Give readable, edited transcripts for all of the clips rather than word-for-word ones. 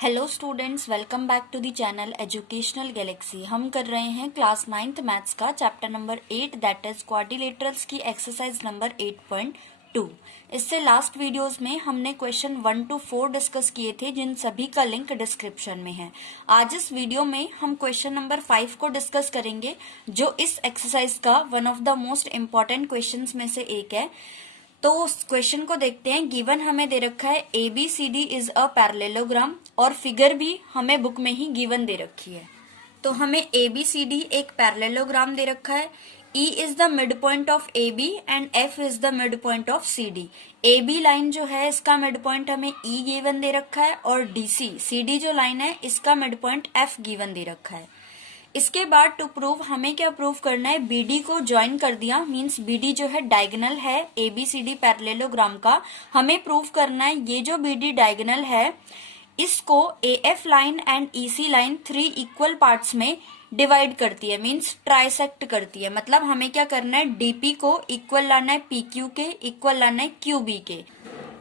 Hello students, welcome back to the channel educational galaxy. हम कर रहे हैं क्लास 9th मैथ्स का chapter number 8 that is quadrilaterals की एक्सरसाइज नंबर 8.2। इससे लास्ट वीडियोस में हमने क्वेश्चन 1 to 4 डिस्कस किए थे, जिन सभी का लिंक डिस्क्रिप्शन में है। आज इस वीडियो में हम क्वेश्चन नंबर 5 को डिस्कस करेंगे, जो इस एक्सरसाइज का one of the most important question में से एक है। तो उस क्वेश्चन को देखते हैं। गिवन हमें दे रखा है ABCD इज अ पैरेललोग्राम और फिगर भी हमें बुक में ही गिवन दे रखी है। तो हमें ABCD एक पैरेललोग्राम दे रखा है। E is the mid point of AB and F is the mid point of CD। AB line जो है इसका मिड पॉइंट हमें E गिवन दे रखा है और CD जो लाइन है इसका मिड पॉइंट F गिवन दे रखा है। इसके बाद टू प्रूव हमें क्या प्रूव करना है, BD को ज्वाइन कर दिया, मींस BD जो है डायगोनल है ABCD पैरेललोग्राम का। हमें प्रूव करना है ये जो BD डायगोनल है इसको AF line and EC line 3 equal parts में डिवाइड करती है, मींस ट्राइसेक्ट करती है। मतलब हमें क्या करना है, DP को इक्वल लाना है PQ के, इक्वल लाना है QB के।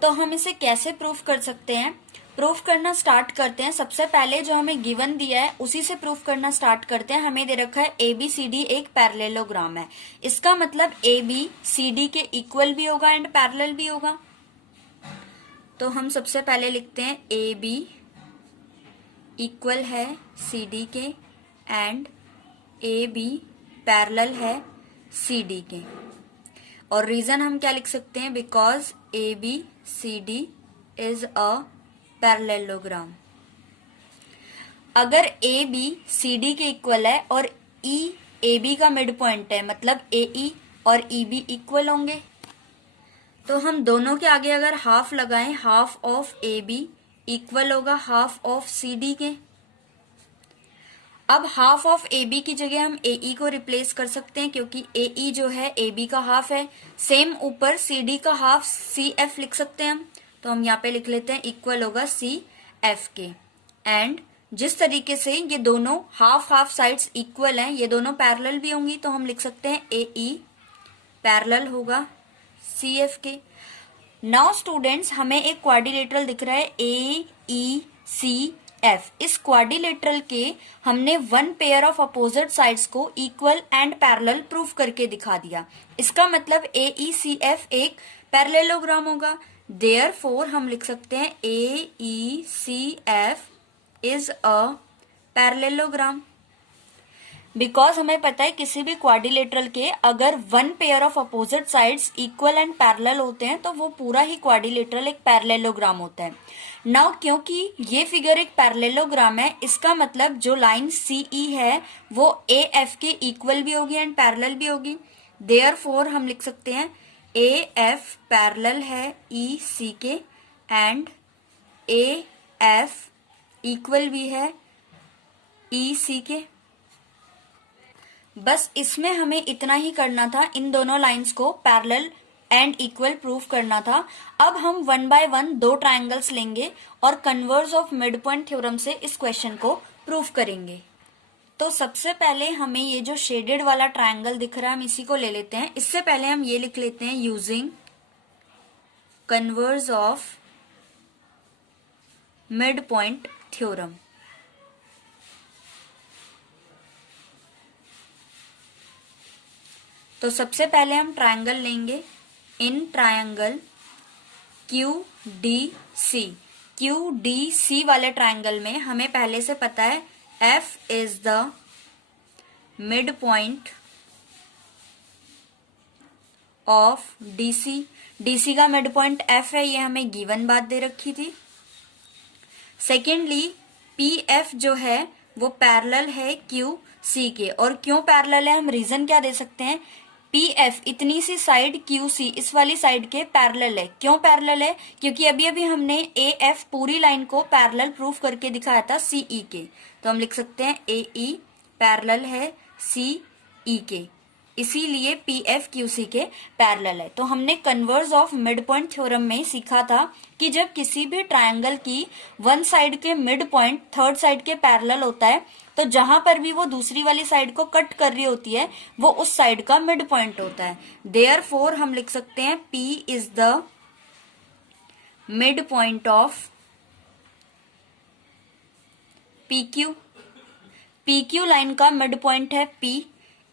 तो हम इसे कैसे प्रूफ कर सकते हैं, प्रूफ करना स्टार्ट करते हैं। सबसे पहले जो हमें गिवन दिया है उसी से प्रूफ करना स्टार्ट करते हैं। हमें दे रखा है ABCD एक पैरेललोग्राम है, इसका मतलब AB CD के इक्वल भी होगा एंड पैरेलल भी होगा। तो हम सबसे पहले लिखते हैं AB इक्वल है CD के एंड AB पैरेलल है CD के। और रीजन हम क्या लिख सकते हैं, because ABCD is a parallelogram. अगर AB CD के इक्वल है और E AB का मिड पॉइंट है, मतलब AE और EB इक्वल होंगे। तो हम दोनों के आगे अगर हाफ लगाएं, हाफ ऑफ AB इक्वल होगा हाफ ऑफ CD के। अब हाफ ऑफ AB की जगह हम AE को रिप्लेस कर सकते हैं, क्योंकि AE जो है AB का हाफ है। सेम ऊपर CD का हाफ CF लिख सकते हैं हम। तो हम यहाँ पे लिख लेते हैं इक्वल होगा CF के। एंड जिस तरीके से ये दोनों हाफ हाफ साइड्स इक्वल हैं, ये दोनों पैरेलल भी होंगी, तो हम लिख सकते हैं AE पैरेलल होगा CF के। नाउ स्टूडेंट्स, हमें एक क्वाड्रिलेटरल दिख रहा है AECF। इस क्वाड्रिलेटरल के हमने one pair of opposite sides को इक्वल एंड पैरेलल प्रूफ करके दिखा दिया। इसका मतलब AECF एक पैरेललोग्राम होगा। देयरफॉर हम लिख सकते हैं AECF is a parallelogram. Because हमें पता है किसी भी क्वाड्रिलेटरल के अगर one pair of opposite sides equal and parallel होते हैं तो वो पूरा ही क्वाड्रिलेटरल एक पैरेललोग्राम होता है। नाउ क्योंकि ये फिगर एक पैरेललोग्राम है, इसका मतलब जो लाइन CE है वो AF के इक्वल भी होगी एंड पैरेलल भी होगी। देयरफॉर हम लिख सकते हैं AF पैरेलल है EC के एंड AF इक्वल भी है EC के। बस इसमें हमें इतना ही करना था, इन दोनों लाइंस को पैरेलल एंड इक्वल प्रूफ करना था। अब हम 1 बाय 1 दो ट्रायंगल्स लेंगे और converse of mid point theorem से इस क्वेश्चन को प्रूफ करेंगे। तो सबसे पहले हमें ये जो शेडेड वाला ट्रायंगल दिख रहा है हम इसी को ले लेते हैं। इससे पहले हम ये लिख लेते हैं using converse of mid point theorem. तो सबसे पहले हम ट्रायंगल लेंगे इन ट्रायंगल QDC वाले ट्रायंगल में हमें पहले से पता है F is the mid point of DC का मिड पॉइंट F है, ये हमें गिवन बात दे रखी थी। सेकेंडली PF जो है वो पैरेलल है QC के। और क्यों पैरेलल है, हम रीजन क्या दे सकते हैं, PF इतनी सी साइड QC इस वाली साइड के पैरेलल है। क्यों पैरेलल है, क्योंकि अभी अभी हमने AF पूरी लाइन को पैरेलल प्रूफ करके दिखाया था CE के। तो हम लिख सकते हैं AE पैरेलल है CE के, इसीलिए PF QC के पैरेलल है। तो हमने converse of mid point theorem में सीखा था कि जब किसी भी ट्रायंगल की वन साइड के मिड पॉइंट थर्ड साइड के पैरेलल होता है तो जहां पर भी वो दूसरी वाली साइड को कट कर रही होती है वो उस साइड का मिड पॉइंट होता है। देयरफॉर हम लिख सकते हैं P is the mid point of P Q line का मिड पॉइंट है P,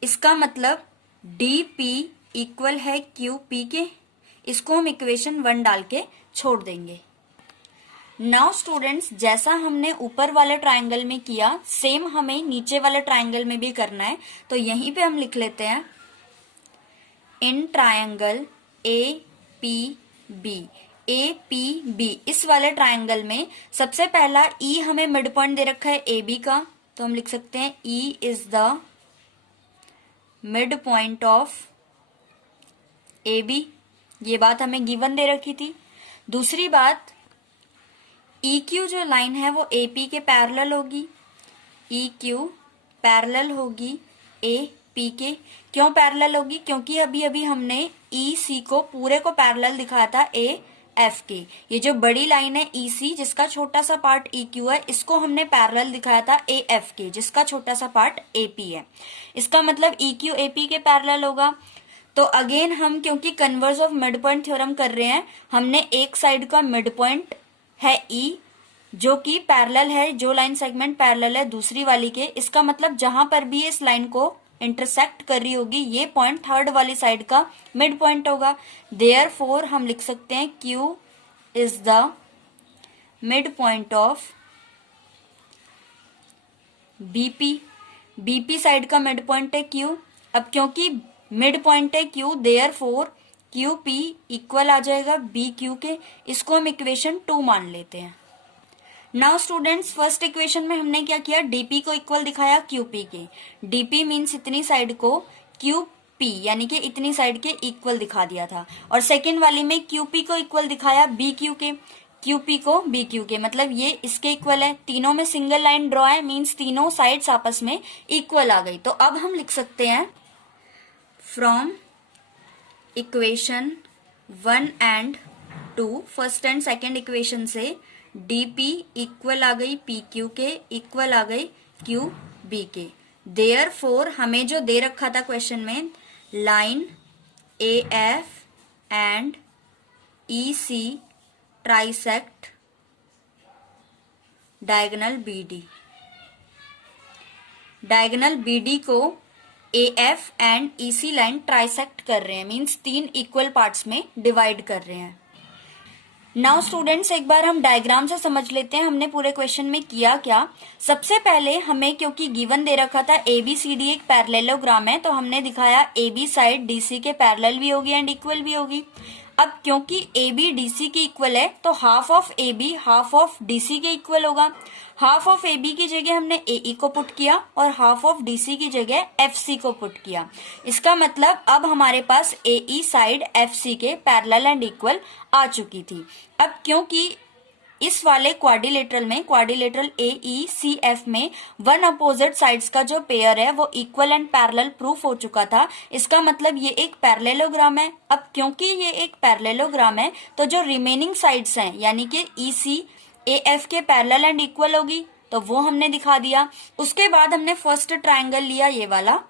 इसका मतलब डी पी इक्वल है क्यू पी के। इसको हम इक्वेशन 1 डाल के छोड़ देंगे। नाउ स्टूडेंट्स, जैसा हमने ऊपर वाले ट्रायंगल में किया सेम हमें नीचे वाले ट्रायंगल में भी करना है। तो यहीं पे हम लिख लेते हैं इन ट्रायंगल APB, इस वाले ट्रायंगल में सबसे पहला E हमें मिड पॉइंट दे रखा है AB का, तो हम लिख सकते हैं E is the mid point of AB। ये बात हमें गिवन दे रखी थी। दूसरी बात, EQ जो लाइन है वो AP के पैरेलल होगी, EQ पैरेलल होगी AP के। क्यों पैरेलल होगी? क्योंकि अभी अभी हमने EC को पूरे को पैरेलल दिखाया था AF के। ये जो बड़ी लाइन है EC जिसका छोटा सा पार्ट EQ है, इसको हमने पैरेलल दिखाया था AF के जिसका छोटा सा पार्ट AP है। इसका मतलब EQ AP के पैरेलल होगा। तो अगेन हम क्योंकि converse of mid point theorem कर रहे हैं, हमने एक साइड का मिड पॉइंट है E जो कि पैरेलल है, जो लाइन सेगमेंट पैरेलल है दूसरी वाली के। इसका मतलब जहां पर भी इस लाइन को इंटरसेक्ट कर रही होगी ये पॉइंट थर्ड वाली साइड का मिड पॉइंट होगा। देयरफॉर हम लिख सकते हैं Q is the mid point of BP side का मिड पॉइंट है Q। अब क्योंकि मिड पॉइंट है Q, देयरफॉर QP इक्वल आ जाएगा BQ के। इसको हम इक्वेशन 2 मान लेते हैं। नाउ स्टूडेंट्स, फर्स्ट इक्वेशन में हमने क्या किया, DP को इक्वल दिखाया QP के। DP मीन्स इतनी साइड को QP यानी कि इतनी साइड के इक्वल दिखा दिया था, और सेकेंड वाली में QP को इक्वल दिखाया BQ के, QP को BQ के, मतलब ये इसके इक्वल है। तीनों में सिंगल लाइन ड्रॉ है, मीन्स तीनों साइड्स आपस में इक्वल आ गई। तो अब हम लिख सकते हैं from equation 1 and 2, first and second equation से DP इक्वल आ गई PQ के, इक्वल आ गई QB के। देयरफॉर हमें जो दे रखा था क्वेश्चन में, line AF and EC trisect diagonal BD। Diagonal BD को AF and EC line trisect कर रहे हैं, मीन्स 3 इक्वल पार्ट्स में डिवाइड कर रहे हैं। नाउ स्टूडेंट्स, एक बार हम डायग्राम से समझ लेते हैं हमने पूरे क्वेश्चन में किया क्या। सबसे पहले हमें क्योंकि गिवन दे रखा था ABCD एक पैरेललोग्राम है, तो हमने दिखाया AB साइड DC के पैरेलल भी होगी एंड इक्वल भी होगी। अब क्योंकि AB DC के इक्वल है तो half of AB half of DC के इक्वल होगा। हाफ ऑफ AB की जगह हमने AE को पुट किया और हाफ ऑफ DC की जगह FC को पुट किया। इसका मतलब अब हमारे पास AE साइड FC के पैरेलल एंड इक्वल आ चुकी थी। अब क्योंकि इस वाले क्वाड्रिलेटरल में, क्वाड्रिलेटरल AECF में वन अपोजिट साइड्स का जो पेयर है वो इक्वल एंड पैरेलल प्रूफ हो चुका था। इसका मतलब ये एक पैरेललोग्राम है। अब क्योंकि ये एक पैरेललोग्राम है तो जो रिमेनिंग साइड्स हैं यानी कि EC AF के पैरेलल एंड इक्वल होगी, तो वो हमने दिखा दिया। उसके बाद हमने फर्स्ट ट्रायंगल लिया ये वाला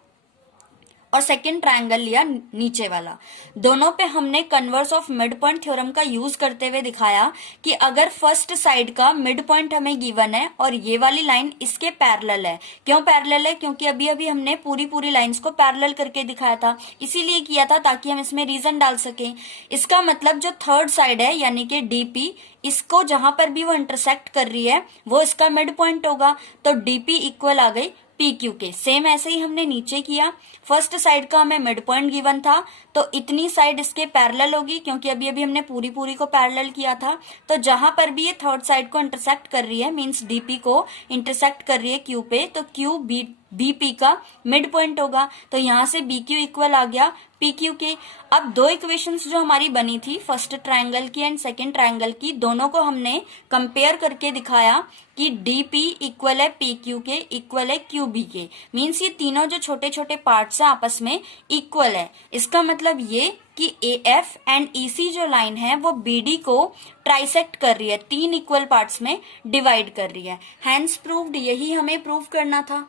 और सेकंड ट्रायंगल लिया नीचे वाला। दोनों पे हमने converse of mid point theorem का यूज करते हुए दिखाया कि अगर फर्स्ट साइड का मिड पॉइंट हमें गिवन है और ये वाली लाइन इसके पैरेलल है। क्यों पैरेलल है? क्योंकि अभी अभी हमने पूरी लाइंस को पैरेलल करके दिखाया था, इसीलिए किया था ताकि हम इसमें रीजन डाल सकें। इसका मतलब जो थर्ड साइड है यानी कि DP, इसको जहां पर भी वो इंटरसेक्ट कर रही है वो इसका मिड पॉइंट होगा। तो DP इक्वल आ गई PQ के। सेम ऐसे ही हमने नीचे किया। फर्स्ट साइड का हमें मिड पॉइंट गिवन था तो इतनी साइड इसके पैरेलल होगी, क्योंकि अभी अभी हमने पूरी को पैरेलल किया था। तो जहां पर भी ये थर्ड साइड को इंटरसेक्ट कर रही है मींस DP को इंटरसेक्ट कर रही है Q पे, तो Q BP का मिड पॉइंट होगा। तो यहां से BQ इक्वल आ गया PQ के। अब दो इक्वेशंस जो हमारी बनी थी फर्स्ट ट्रायंगल की एंड सेकंड ट्रायंगल की, दोनों को हमने कंपेयर करके दिखाया कि DP इक्वल है PQ के, इक्वल है QB के। मींस ये तीनों जो छोटे छोटे पार्ट्स हैं आपस में इक्वल है। इसका मतलब ये कि AF एंड EC जो लाइन है वो BD को ट्राइसेक्ट कर रही है, 3 इक्वल पार्ट्स में डिवाइड कर रही है। हैंस प्रूव्ड, यही हमें प्रूव करना था।